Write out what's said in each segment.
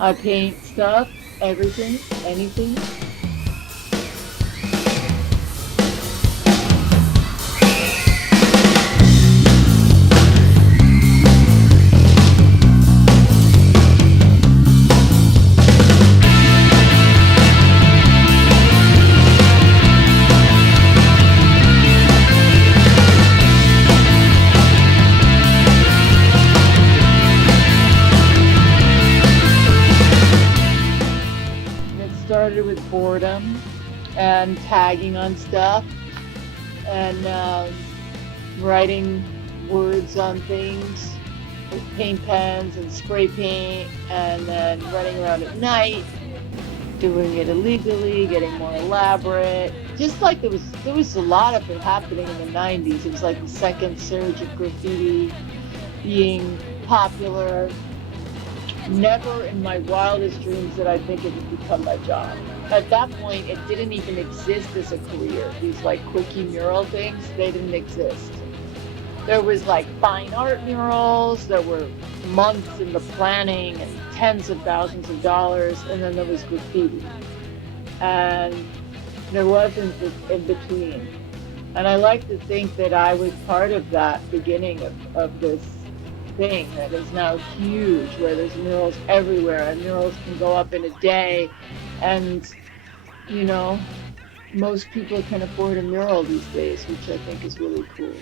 I paint stuff, everything, anything. It started with boredom and tagging on stuff and writing words on things with paint pens and spray paint, and then running around at night doing it illegally, getting more elaborate. Just like there was a lot of it happening in the 90s. It was like the second surge of graffiti being popular. Never in my wildest dreams did I think it would become my job. At that point, it didn't even exist as a career. These like quickie mural things, they didn't exist. There was like fine art murals that were months in the planning and tens of thousands of dollars, and then there was graffiti. And there wasn't this in between. And I like to think that I was part of that beginning of this thing that is now huge, where there's murals everywhere, and murals can go up in a day, and you know, most people can afford a mural these days, which I think is really cool.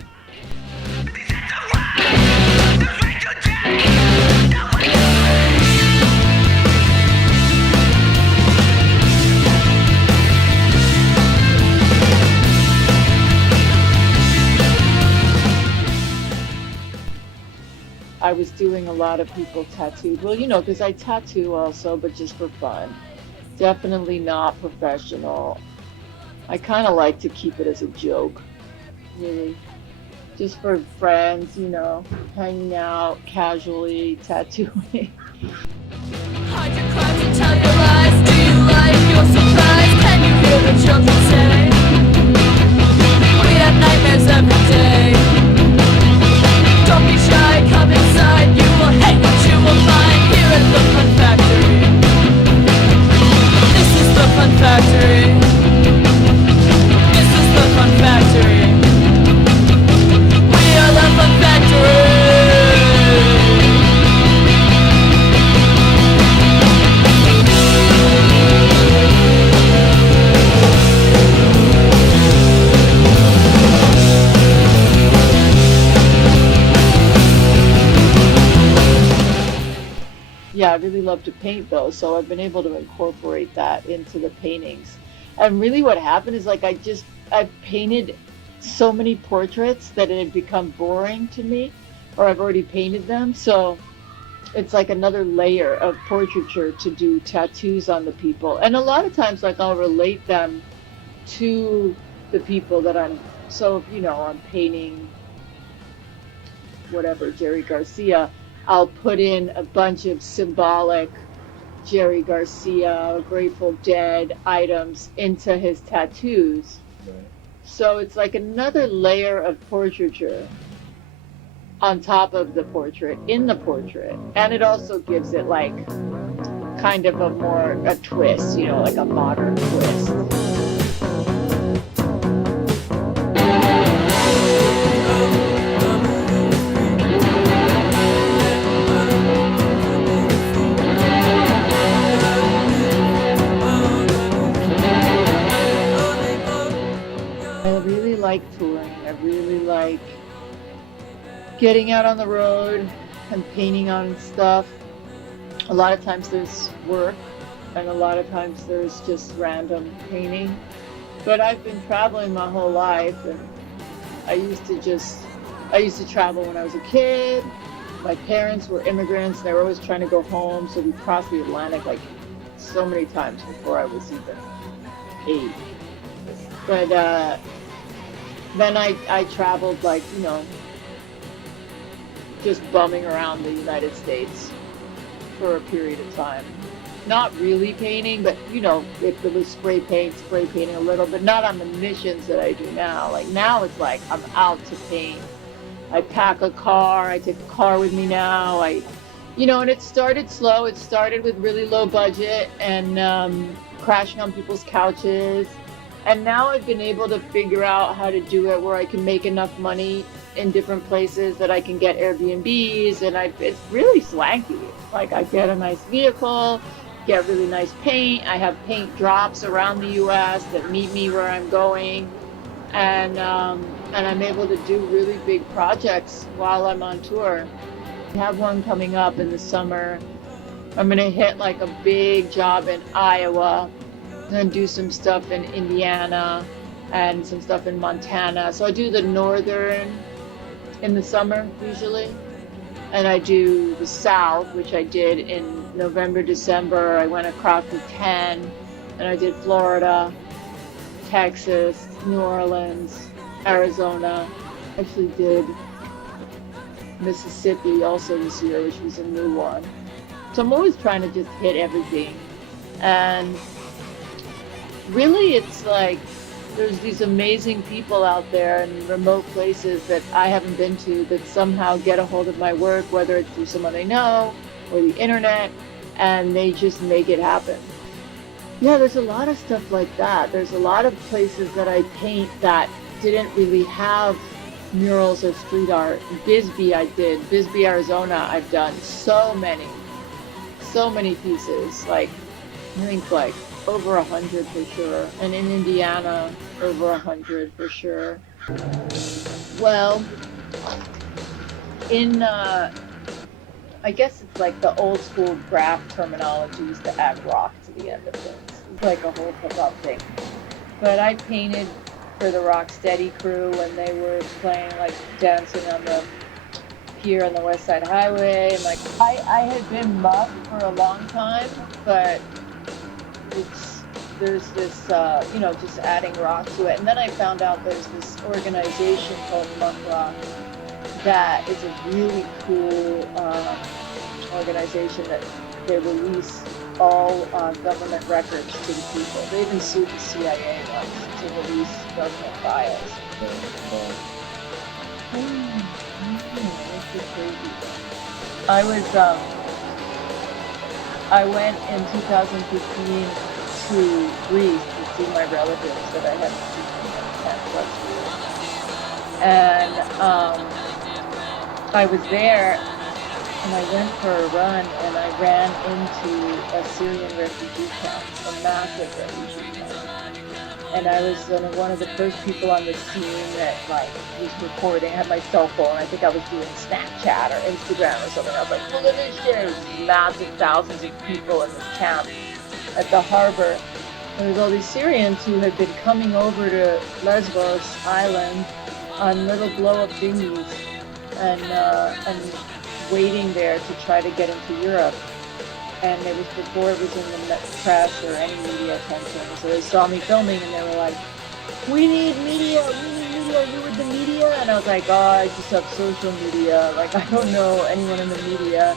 I was doing a lot of people tattooed. Well, you know, because I tattoo also, but just for fun. Definitely not professional. I kind of like to keep it as a joke, really. Just for friends, you know, hanging out casually, tattooing. Hide your crimes and tell your lies. Do you like your surprise? Can you hear the children say? We have nightmares every day. Don't be shy, come inside. You will hate what you will find here at the Fun Factory. This is the Fun Factory. This is the Fun Factory. We are the Fun Factory. Yeah, I really love to paint though, so I've been able to incorporate that into the paintings. And really what happened is like I've painted so many portraits that it had become boring to me, or I've already painted them. So it's like another layer of portraiture to do tattoos on the people. And a lot of times like I'll relate them to the people that so you know, I'm painting whatever, Jerry Garcia, I'll put in a bunch of symbolic Jerry Garcia, Grateful Dead items into his tattoos. Right. So it's like another layer of portraiture on top of the portrait, in the portrait. And it also gives it like kind of a twist, you know, like a modern twist. Like touring. I really like getting out on the road and painting on stuff. A lot of times there's work, and a lot of times there's just random painting. But I've been traveling my whole life, and I used to travel when I was a kid. My parents were immigrants, and they were always trying to go home, so we crossed the Atlantic like so many times before I was even 8. But then I traveled like, you know, just bumming around the United States for a period of time. Not really painting, but you know, if it was spray painting a little, but not on the missions that I do now. Like now it's like I'm out to paint. I pack a car, I take a car with me now. I And it started slow. It started with really low budget and crashing on people's couches. And now I've been able to figure out how to do it where I can make enough money in different places that I can get Airbnbs, and it's really swanky. Like I get a nice vehicle, get really nice paint. I have paint drops around the U.S. that meet me where I'm going, and I'm able to do really big projects while I'm on tour. I have one coming up in the summer. I'm gonna hit like a big job in Iowa, and do some stuff in Indiana and some stuff in Montana. So I do the northern in the summer usually, and I do the south, which I did in November, December. I went across the 10, and I did Florida, Texas, New Orleans, Arizona. Actually did Mississippi also this year, which was a new one. So I'm always trying to just hit everything. And really, it's like there's these amazing people out there in remote places that I haven't been to that somehow get a hold of my work, whether it's through someone they know or the internet, and they just make it happen. Yeah, there's a lot of stuff like that. There's a lot of places that I paint that didn't really have murals or street art. Bisbee I did. Bisbee, Arizona, I've done so many pieces. Like, I think like over 100 for sure. And in Indiana, over 100 for sure. Well, in, I guess it's like the old school graph terminology is to add rock to the end of things. It's like a whole hip-hop thing. But I painted for the Rocksteady crew when they were playing, like dancing on the pier on the West Side Highway. And like, I had been muck for a long time, but there's this, just adding rock to it. And then I found out there's this organization called Muck Rock that is a really cool organization that they release all government records to the people. They even sued the CIA once to release government files. This is crazy. I went in 2015 to Greece to see my relatives that I hadn't seen in 10 plus years. And I was there, and I went for a run, and I ran into a Syrian refugee camp, a massive refugee camp. And I was one of the first people on the scene that like was recording. I had my cell phone. I think I was doing Snapchat or Instagram or something. I was like, look at this shit. There's massive thousands of people in this camp at the harbor. There was all these Syrians who had been coming over to Lesbos Island on little blow-up dinghies and waiting there to try to get into Europe. And it was before it was in the press or any media attention. So they saw me filming and they were like, we need media, you with the media? And I was like, oh, I just have social media. Like, I don't know anyone in the media.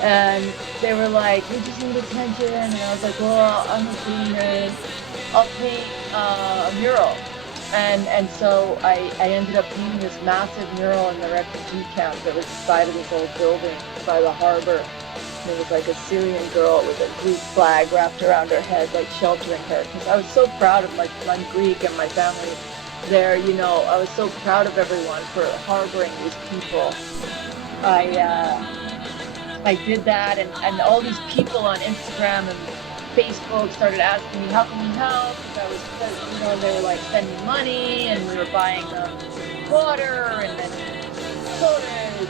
And they were like, we just need attention. And I was like, well, I'm a painter. I'll paint a mural. And so I ended up painting this massive mural in the refugee camp that was inside of this old building by the harbor. And it was like a Syrian girl with a Greek flag wrapped around her head, like sheltering her. Because I was so proud of I'm Greek and my family there, I was so proud of everyone for harboring these people. I did that, and all these people on Instagram and Facebook started asking me, how can we help? Because they were like sending money, and we were buying them water, and then sodas, and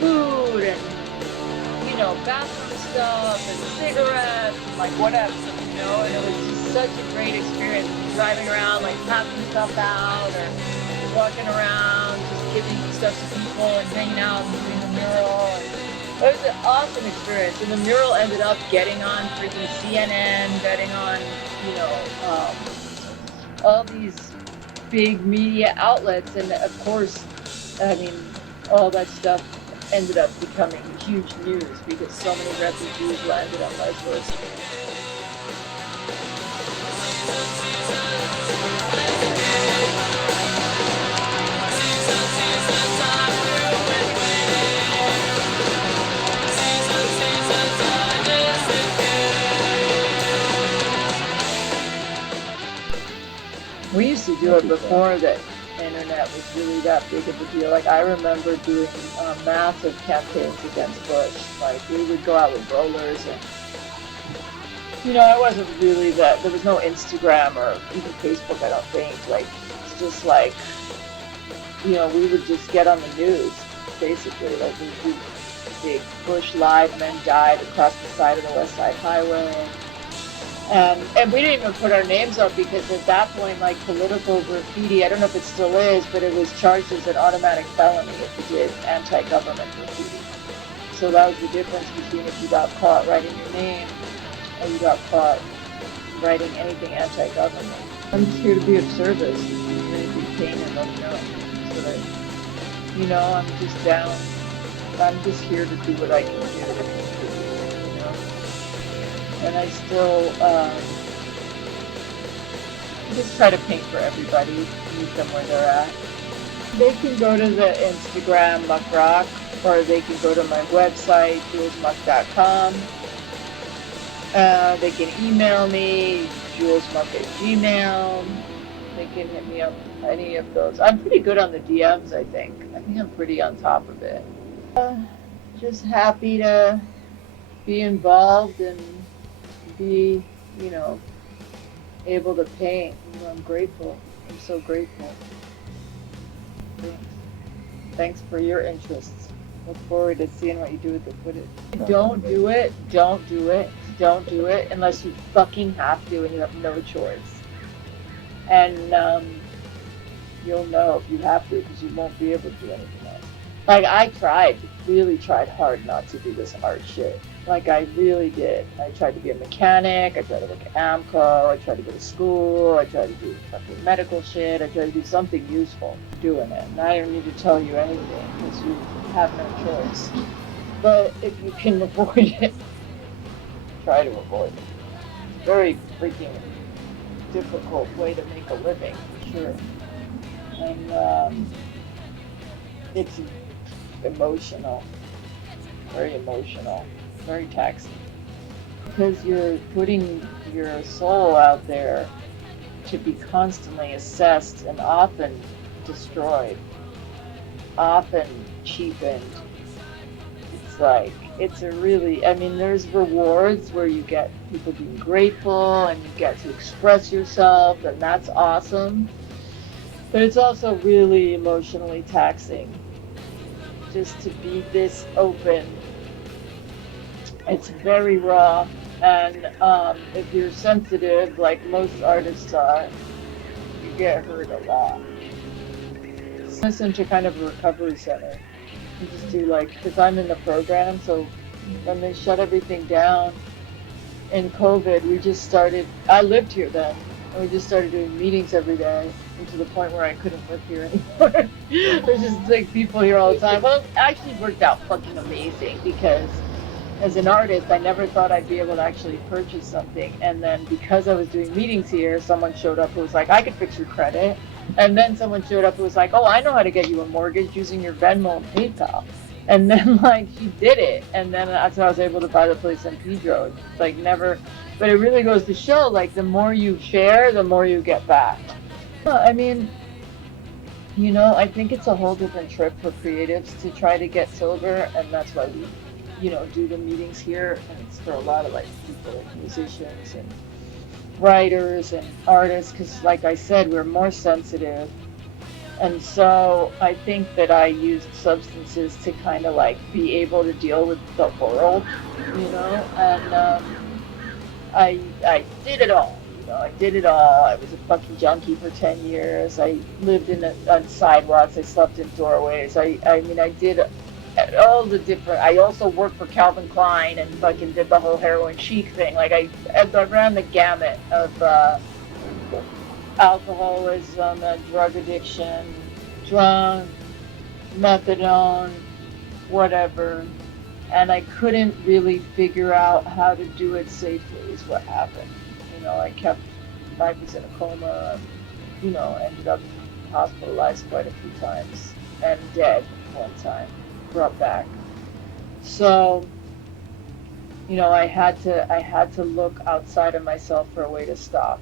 food, and bathroom stuff, and cigarettes, and like whatever, and it was just such a great experience driving around, like passing stuff out, or walking around, just giving stuff to people, and hanging out and doing the mural. It was an awesome experience, and the mural ended up getting on freaking CNN, getting on, all these big media outlets, and of course, all that stuff ended up becoming huge news because so many refugees landed on Lesbos. used to do it before the internet was really that big of a deal. Like I remember doing massive campaigns against Bush. Like we would go out with rollers and, I wasn't really there was no Instagram or even Facebook, I don't think. Like it's just like, we would just get on the news, basically. Like we'd do big Bush Live, men died across the side of the West Side Highway. And we didn't even put our names up because at that point, like political graffiti, I don't know if it still is, but it was charged as an automatic felony if you did anti-government graffiti. So that was the difference between if you got caught writing your name or you got caught writing anything anti-government. I'm just here to be of service. If you came and let me know. So that, I'm just down. I'm just here to do what I can do. And I still just try to paint for everybody, meet them where they're at. They can go to the Instagram Muck Rock, or they can go to my website, julesmuck.com. They can email me, julesmuck@gmail. They can hit me up, any of those. I'm pretty good on the DMs, I think. I think I'm pretty on top of it. Just happy to be involved and be, able to paint. I'm grateful. I'm so grateful. Thanks for your interests. Look forward to seeing what you do with the footage. Don't do it unless you fucking have to and you have no choice. And you'll know if you have to because you won't be able to do anything else. Like I really tried hard not to do this art shit. Like I really did. I tried to be a mechanic, I tried to work at AMCO, I tried to go to school, I tried to do fucking medical shit, I tried to do something useful doing it. And I don't need to tell you anything because you have no choice. But if you can avoid it, try to avoid it. It's a very freaking difficult way to make a living, for sure. And it's emotional, very emotional. Very taxing because you're putting your soul out there to be constantly assessed and often destroyed, often cheapened. It's like, there's rewards where you get people being grateful and you get to express yourself, and that's awesome. But it's also really emotionally taxing just to be this open. It's very raw, and if you're sensitive, like most artists are, you get hurt a lot. Listen to kind of a recovery center. You just do because I'm in the program, so when they shut everything down in COVID, I lived here then, and we just started doing meetings every day, and to the point where I couldn't live here anymore. There's just people here all the time. Well, it actually worked out fucking amazing because as an artist, I never thought I'd be able to actually purchase something. And then because I was doing meetings here, someone showed up who was like, I could fix your credit. And then someone showed up who was like, oh, I know how to get you a mortgage using your Venmo and PayPal. And then she did it. And then that's how I was able to buy the place in Pedro. It's never, but it really goes to show, the more you share, the more you get back. Well, I think it's a whole different trip for creatives to try to get sober. And that's why we do the meetings here, and it's for a lot of people, musicians and writers and artists, because like I said, we're more sensitive. And so I think that I used substances to kind of be able to deal with the world, and I did it all. I did it all. I was a fucking junkie for 10 years. I lived on sidewalks. I slept in doorways. I did all the different. I also worked for Calvin Klein and fucking did the whole heroin chic thing. I ran the gamut of alcoholism, drug addiction, drunk, methadone, whatever. And I couldn't really figure out how to do it safely is what happened. I was in a coma, ended up hospitalized quite a few times and dead one time. Brought back. So, I had to look outside of myself for a way to stop.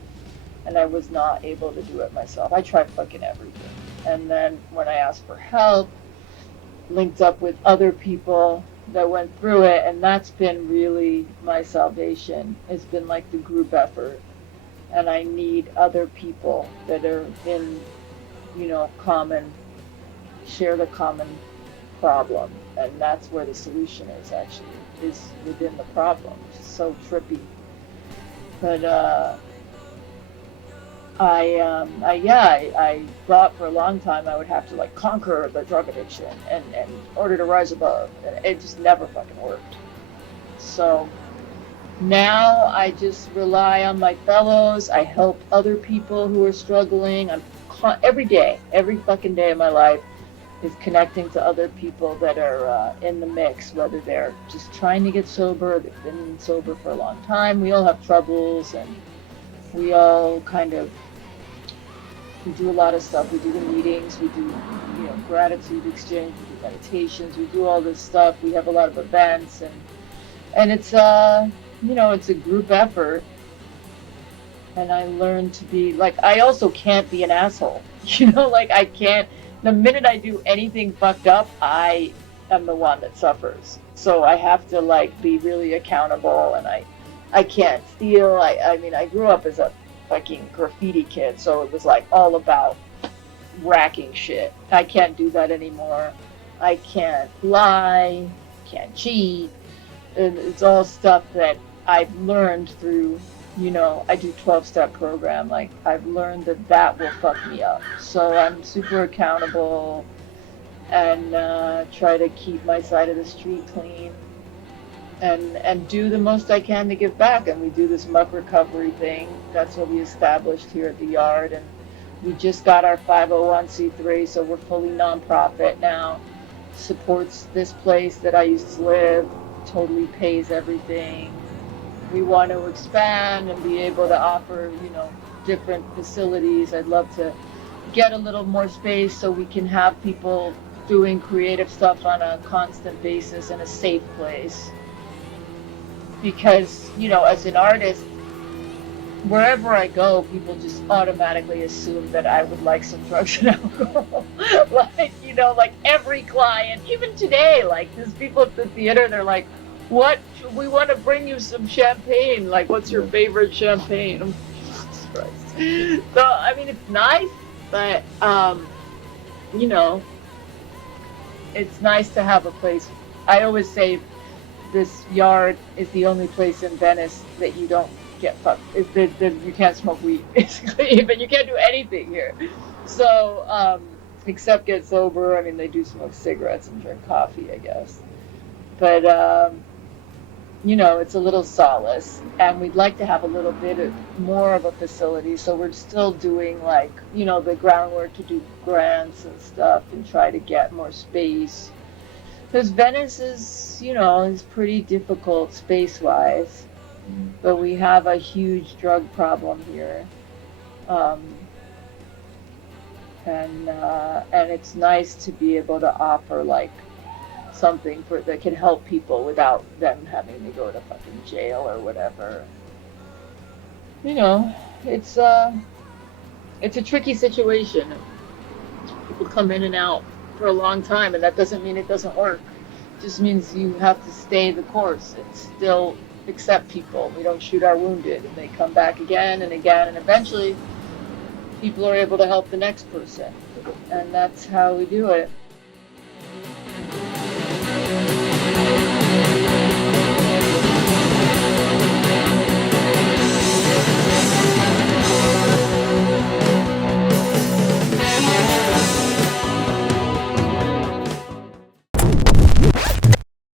and I was not able to do it myself. I tried fucking everything. And then when I asked for help, linked up with other people that went through it, and that's been really my salvation. It's been like the group effort. And I need other people that are in, share the common problem. And that's where the solution is actually, is within the problem, which is so trippy. But I thought for a long time I would have to like conquer the drug addiction and in order to rise above. And it just never fucking worked. So now I just rely on my fellows. I help other people who are struggling. Every day, every fucking day of my life is connecting to other people that are in the mix, whether they're just trying to get sober, they've been sober for a long time. We all have troubles, and we all we do a lot of stuff. We do the meetings, we do, gratitude exchange, we do meditations, we do all this stuff. We have a lot of events, and it's it's a group effort. And I learned to be like, I also can't be an asshole. I can't. The minute I do anything fucked up, I am the one that suffers. So I have to be really accountable, and I can't steal. I grew up as a fucking graffiti kid, so it was all about racking shit. I can't do that anymore. I can't lie, can't cheat. And it's all stuff that I've learned through, I do 12-step program. I've learned that will fuck me up. So I'm super accountable and try to keep my side of the street clean and do the most I can to give back. And we do this muck recovery thing. That's what we established here at the yard. And we just got our 501c3, so we're fully nonprofit now. Supports this place that I used to live, totally pays everything. We want to expand and be able to offer, different facilities. I'd love to get a little more space so we can have people doing creative stuff on a constant basis in a safe place. Because, as an artist, wherever I go, people just automatically assume that I would like some drugs and alcohol. Every client, even today, there's people at the theater, they're like, what? We want to bring you some champagne. What's your favorite champagne? Oh, Jesus Christ. So, it's nice, but, it's nice to have a place. I always say this yard is the only place in Venice that you don't get fucked. You can't smoke weed, basically, but you can't do anything here. So, except get sober. They do smoke cigarettes and drink coffee, I guess. But, it's a little solace, and we'd like to have a little bit more of a facility, so we're still doing the groundwork to do grants and stuff and try to get more space. Because Venice is pretty difficult space-wise, but we have a huge drug problem here. And it's nice to be able to offer something that can help people without them having to go to fucking jail or whatever. It's a tricky situation. People come in and out for a long time, and that doesn't mean it doesn't work. It just means you have to stay the course and still accept people. We don't shoot our wounded, and they come back again and again, and eventually people are able to help the next person. And that's how we do it.